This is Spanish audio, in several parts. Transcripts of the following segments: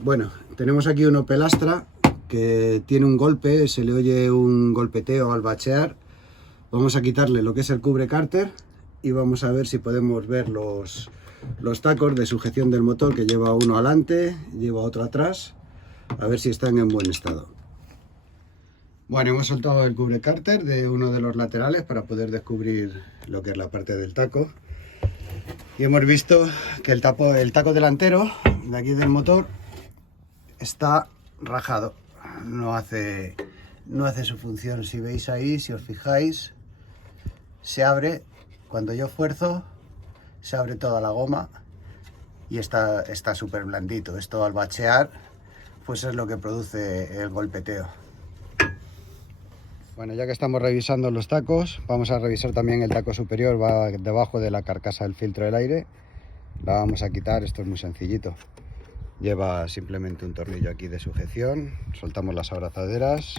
Bueno, tenemos aquí un Opel Astra que tiene un golpe, se le oye un golpeteo al bachear. Vamos a quitarle lo que es el cubre cárter y vamos a ver si podemos ver los tacos de sujeción del motor, que lleva uno adelante, lleva otro atrás, a ver si están en buen estado. Bueno, hemos soltado el cubre cárter de uno de los laterales para poder descubrir lo que es la parte del taco. Y hemos visto que el taco delantero de aquí del motor está rajado, no hace su función. Si veis ahí, si os fijáis, se abre, cuando yo fuerzo se abre toda la goma y está súper blandito. Esto al bachear pues es lo que produce el golpeteo. Bueno, ya que estamos revisando los tacos, vamos a revisar también el taco superior, va debajo de la carcasa del filtro del aire. La vamos a quitar, esto es muy sencillito. Lleva simplemente un tornillo aquí de sujeción, soltamos las abrazaderas,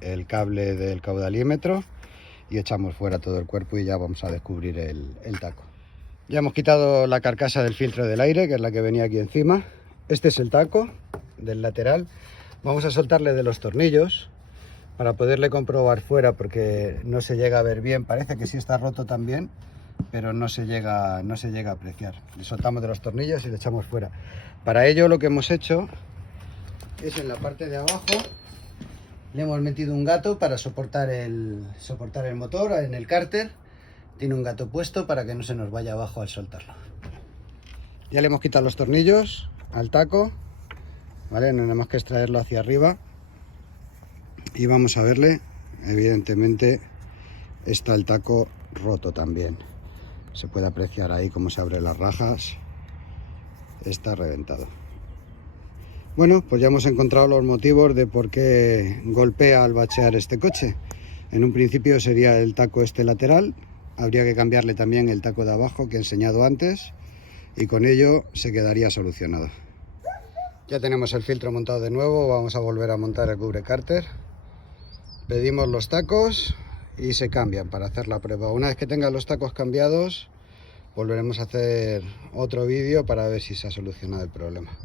el cable del caudalímetro y echamos fuera todo el cuerpo y ya vamos a descubrir el taco. Ya hemos quitado la carcasa del filtro del aire, que es la que venía aquí encima. Este es el taco del lateral. Vamos a soltarle de los tornillos para poderle comprobar fuera, porque no se llega a ver bien. Parece que sí está roto también, pero no se llega a apreciar. Le soltamos de los tornillos y le echamos fuera. Para ello lo que hemos hecho es, en la parte de abajo le hemos metido un gato para soportar el motor en el cárter. Tiene un gato puesto para que no se nos vaya abajo al soltarlo. Ya le hemos quitado los tornillos al taco, ¿vale? No tenemos que extraerlo hacia arriba. Y vamos a verle, evidentemente está el taco roto también. Se puede apreciar ahí cómo se abren las rajas. Está reventado. Bueno, pues ya hemos encontrado los motivos de por qué golpea al bachear este coche. En un principio sería el taco este lateral. Habría que cambiarle también el taco de abajo que he enseñado antes, y con ello se quedaría solucionado. Ya tenemos el filtro montado de nuevo, vamos a volver a montar el cubre cárter. Pedimos los tacos y se cambian para hacer la prueba. Una vez que tengan los tacos cambiados, volveremos a hacer otro vídeo para ver si se ha solucionado el problema.